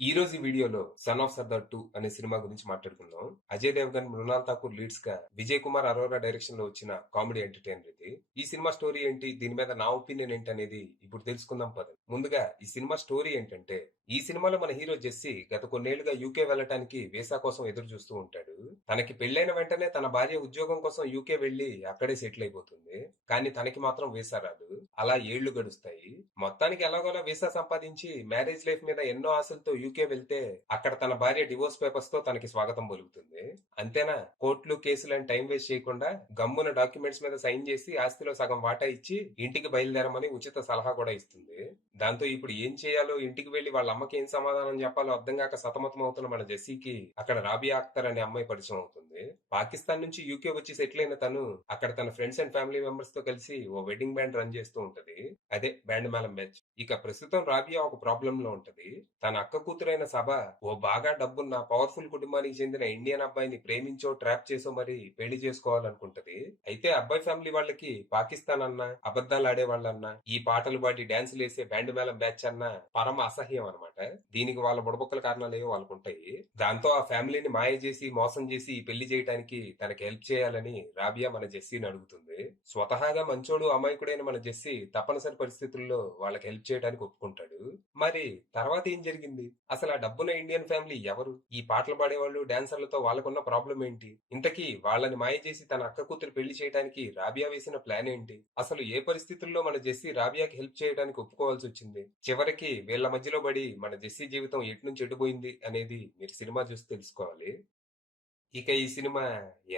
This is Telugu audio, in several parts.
ఈ రోజు ఈ వీడియోలో సన్ ఆఫ్ సర్దార్ 2 అనే సినిమా గురించి మాట్లాడుకుందాం. అజయ్ దేవగన్, మృణాల్ ఠాకూర్ లీడ్స్ గా విజయ్ కుమార్ అరోరా డైరెక్షన్ లో వచ్చిన కామెడీ ఎంటర్టైనర్ ఇది. ఈ సినిమా స్టోరీ ఏంటి, దీని మీద నా ఒపీనియన్ ఏంటి అనేది ఇప్పుడు తెలుసుకుందాం పదండి. ముందుగా ఈ సినిమా స్టోరీ ఏంటంటే, ఈ సినిమాలో మన హీరో జెస్సీ గత కొన్నేళ్లుగా యూకే వెళ్ళటానికి వీసా కోసం ఎదురు చూస్తూ ఉంటాడు. తనకి పెళ్లైన వెంటనే తన భార్య ఉద్యోగం కోసం యూకే వెళ్లి అక్కడే సెటిల్ అయిపోతుంది. కానీ తనకి మాత్రం వీసా రాదు. అలా ఏళ్లు గడుస్తాయి. మొత్తానికి ఎలాగోలా వీసా సంపాదించి మ్యారేజ్ లైఫ్ మీద ఎన్నో ఆశలతో యూకే వెళ్తే అక్కడ తన భార్య డివోర్స్ పేపర్స్ తో తనకి స్వాగతం పలుకుతుంది. అంతేనా, కోర్టులు కేసులని టైం వేస్ట్ చేయకుండా గమ్మున డాక్యుమెంట్స్ మీద సైన్ చేసి ఆస్తిలో సగం వాటా ఇచ్చి ఇంటికి బయలుదేరమని ఉచిత సలహా కూడా ఇస్తుంది. దాంతో ఇప్పుడు ఏం చేయాలో, ఇంటికి వెళ్లి వాళ్ళ అమ్మకి ఏం సమాధానం చెప్పాలో అర్థం కాక సతమతం అవుతున్న మన జెస్సీకి అక్కడ రాబియా అఖ్తర్ అనే అమ్మాయి పరిచయం అవుతుంది. పాకిస్తాన్ నుంచి యూకే వచ్చి సెటిల్ అయిన తను అక్కడ తన ఫ్రెండ్స్ అండ్ ఫ్యామిలీ మెంబర్స్ తో కలిసి ఓ వెడ్డింగ్ బ్యాండ్ రన్ చేస్తూ ఉంటది. అదే బ్యాండ్ మేళం బ్యాచ్. ఇక ప్రస్తుతం రాబియా ఒక ప్రాబ్లం లో ఉంటది. తన అక్క కూతురైన సభ ఓ బాగా డబ్బున్న పవర్ఫుల్ కుటుంబానికి చెందిన ఇండియన్ అబ్బాయిని ప్రేమించో ట్రాప్ చేసో మరి పెళ్లి చేసుకోవాలనుకుంటది. అయితే అబ్బాయి ఫ్యామిలీ వాళ్ళకి పాకిస్తాన్ అన్నా, అబద్ధాలు ఆడే వాళ్ళన్నా, ఈ పాటలు పాడి డాన్సులు వేసే బ్యాండ్ మేళం బ్యాచ్ అన్నా పరమ అసహ్యం అనమాట. దీనికి వాళ్ళ బుడబొక్కల కారణాలు ఏవో వాళ్ళకుంటాయి. దాంతో ఆ ఫ్యామిలీని మాయ చేసి మోసం చేసి ఈ పెళ్లి చేయడానికి తనకి హెల్ప్ చేయాలని రాబియా మన జెస్సీని అడుగుతుంది. స్వతహాగా మంచోడు అమాయకుడైన మన జెస్సీ తప్పనిసరి పరిస్థితుల్లో వాళ్ళకి హెల్ప్ చేయడానికి ఒప్పుకుంటాడు. మరి తర్వాత ఏం జరిగింది? అసలు ఆ డబ్బున్న ఇండియన్ ఫ్యామిలీ ఎవరు? ఈ పాటలు పాడేవాళ్ళు, డాన్సర్లతో వాళ్ళకున్న ప్రాబ్లం ఏంటి? ఇంతకీ వాళ్ళని మాయ చేసి తన అక్క కూతురు పెళ్లి చేయడానికి రాబియా వేసిన ప్లాన్ ఏంటి? అసలు ఏ పరిస్థితుల్లో మన జెస్సీ రాబియాకి హెల్ప్ చేయడానికి ఒప్పుకోవాల్సి వచ్చింది? చివరికి వీళ్ళ మధ్యలో పడి మన జెస్సీ జీవితం ఎటు నుంచి ఎటుపోయింది అనేది మీరు సినిమా చూసి తెలుసుకోవాలి. ఇక ఈ సినిమా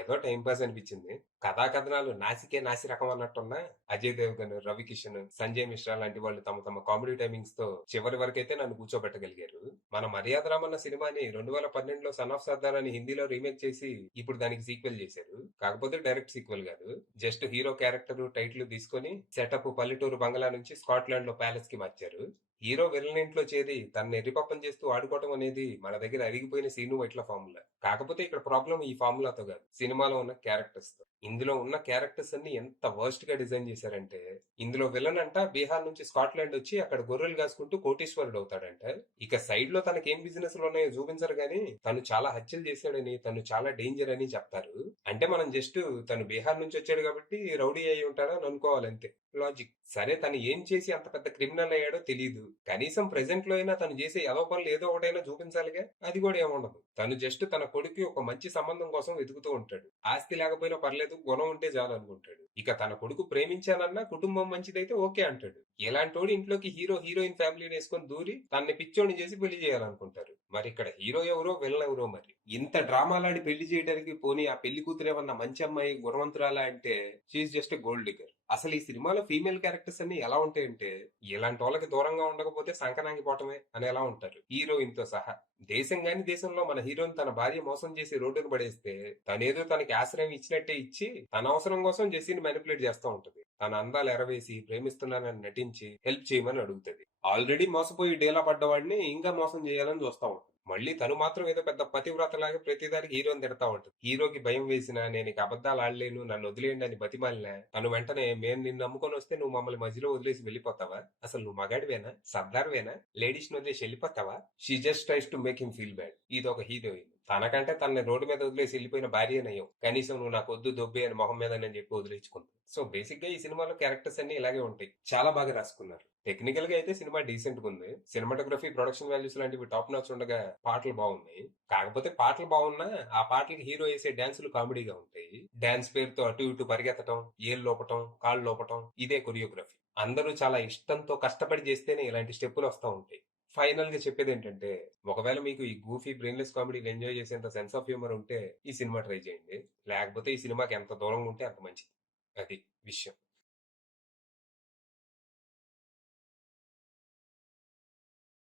ఏదో టైం పాస్ అనిపించింది. కథా కథనాలు నాసికే నాసి రకం అన్నట్టున్నా అజయ్ దేవగన్, రవి కిషన్, సంజయ్ మిశ్రా లాంటి వాళ్ళు తమ తమ కామెడీ టైమింగ్స్ తో చివరి వరకైతే నన్ను కూర్చోబెట్టగలిగారు. మన మర్యాద రామన్న సినిమాని 2012లో సన్ ఆఫ్ సర్దార్ అని హిందీలో రీమేక్ చేసి ఇప్పుడు దానికి సీక్వెల్ చేశారు. కాకపోతే డైరెక్ట్ సీక్వెల్ కాదు, జస్ట్ హీరో క్యారెక్టర్ టైటిల్ తీసుకొని సెటప్ పల్లెటూరు బంగ్లా నుంచి స్కాట్లాండ్ లో ప్యాలెస్ కి మార్చారు. హీరో విలన్ ఇంట్లో చేరి తనని ఎర్రిపప్పం చేస్తూ ఆడుకోవటం అనేది మన దగ్గర అరిగిపోయిన సీను వైట్ల ఫార్ములా. కాకపోతే ఇక్కడ ప్రాబ్లం ఈ ఫార్ములాతో కాదు, సినిమాలో ఉన్న క్యారెక్టర్స్ తో. ఇందులో ఉన్న క్యారెక్టర్స్ అన్ని ఎంత వర్స్ట్ గా డిజైన్ చేశారంటే, ఇందులో విలన్ అంట బీహార్ నుంచి స్కాట్లాండ్ వచ్చి అక్కడ గొర్రెలు కాసుకుంటూ కోటీశ్వరుడు అవుతాడంట. ఇక సైడ్ లో తనకి ఏం బిజినెస్ లు ఉన్నాయో చూపించరు గానీ తను చాలా హత్యలు చేశాడని, తను చాలా డేంజర్ అని చెప్తారు. అంటే మనం జస్ట్ తను బీహార్ నుంచి వచ్చాడు కాబట్టి రౌడీ అయి ఉంటాడని అనుకోవాలంతే. లాజిక్. సరే, తను ఏం చేసి అంత పెద్ద క్రిమినల్ అయ్యాడో తెలియదు. కనీసం ప్రెసెంట్ లో అయినా తను చేసే ఏదో పనులు ఏదో ఒకటైనా చూపించాలిగా. అది కూడా ఏముండదు. తను జస్ట్ తన కొడుకు ఒక మంచి సంబంధం కోసం వెతుకుతూ ఉంటాడు. ఆస్తి లేకపోయినా పర్లేదు, గుణం ఉంటే చాలు అనుకుంటాడు. ఇక తన కొడుకు ప్రేమించానన్నా కుటుంబం మంచిదైతే ఓకే అంటాడు. ఇలాంటోడు ఇంట్లోకి హీరో హీరోయిన్ ఫ్యామిలీని వేసుకొని దూరి తన్ని పిచ్చోని చేసి పెళ్లి చేయాలనుకుంటారు. మరి ఇక్కడ హీరో ఎవరో విలన్ ఎవరో మరి. ఇంత డ్రామాలాడి పెళ్లి చేయడానికి పోనీ ఆ పెళ్లి కూతురు ఏమన్నా మంచి అమ్మాయి, గుణవంతురాలా అంటే షీఈ్ జస్ట్ గోల్డ్ డిగర్. అసలు ఈ సినిమాలో ఫీమేల్ క్యారెక్టర్స్ అన్ని ఎలా ఉంటాయంటే, ఇలాంటి వాళ్ళకి దూరంగా ఉండకపోతే సంకనాంగి పోవటమే అని ఎలా ఉంటారు, హీరోయిన్ తో సహా. దేశం గాని దేశంలో మన హీరోని తన భార్య మోసం చేసి రోడ్డును పడేస్తే తనేదో తనకి ఆశ్రయం ఇచ్చినట్టే ఇచ్చి తన అవసరం కోసం జెస్సీని మ్యానిపులేట్ చేస్తూ ఉంటది. తన అందాలు ఎరవేసి ప్రేమిస్తున్నానని నటించి హెల్ప్ చేయమని అడుగుతుంది. ఆల్రెడీ మోసపోయి డేలా పడ్డవాడిని ఇంకా మోసం చేయాలని చూస్తా ఉంటుంది. మళ్ళీ తను మాత్రం ఏదో పెద్ద పతివ్రతలాగా ప్రతిదానికి హీరోని తిడతా ఉంటుంది. హీరోకి భయం వేసినా, నేను ఇక అబద్ధాలు ఆడలేను, నన్ను వదిలేయండి అని బతిమాలినా తను వెంటనే, మేము నిన్ను నమ్ముకొని వస్తే నువ్వు మమ్మల్ని మధ్యలో వదిలేసి వెళ్ళిపోతావా? అసలు నువ్వు మగాడివేనా, సర్దార్వేనా, లేడీస్ ని వదిలేసి వెళ్ళిపోతావా? She just tries to make him feel bad. ఇది ఒక హీరోయిన్. తనకంటే తనని రోడ్డు మీద వదిలేసి వెళ్ళిపోయిన భార్య నయం. కనీసం నువ్వు నాకు వద్దు దొబ్బే అని మొహం మీద నేను చెప్పి వదిలేసుకుంది. సో బేసిక్ గా ఈ సినిమాలో క్యారెక్టర్స్ అన్ని ఇలాగే ఉంటాయి. చాలా బాగా రాసుకున్నారు. టెక్నికల్ గా అయితే సినిమా డీసెంట్ గా ఉంది. సినిమాటోగ్రఫీ, ప్రొడక్షన్ వాల్యూస్ లాంటివి టాప్ నాచ్ ఉండగా పాటలు బాగున్నాయి. కాకపోతే పాటలు బాగున్నా ఆ పాటలకి హీరో వేసే డాన్సులు కామెడీగా ఉంటాయి. డాన్స్ పేరుతో అటు ఇటు పరిగెత్తడం, ఏళ్ళు లోపటం, కాళ్ళు లోపటం, ఇదే కొరియోగ్రఫీ. అందరూ చాలా ఇష్టంతో కష్టపడి చేస్తేనే ఇలాంటి స్టెప్పులు వస్తూ ఉంటాయి. ఫైనల్ గా చెప్పేది ఏంటంటే, ఒకవేళ మీకు ఈ గూఫీ బ్రెయిన్లెస్ కామెడీని ఎంజాయ్ చేసేంత సెన్స్ ఆఫ్ హ్యూమర్ ఉంటే ఈ సినిమా ట్రై చేయండి. లేకపోతే ఈ సినిమాకి ఎంత దూరంగా ఉంటే అంత మంచిది. అది విషయం.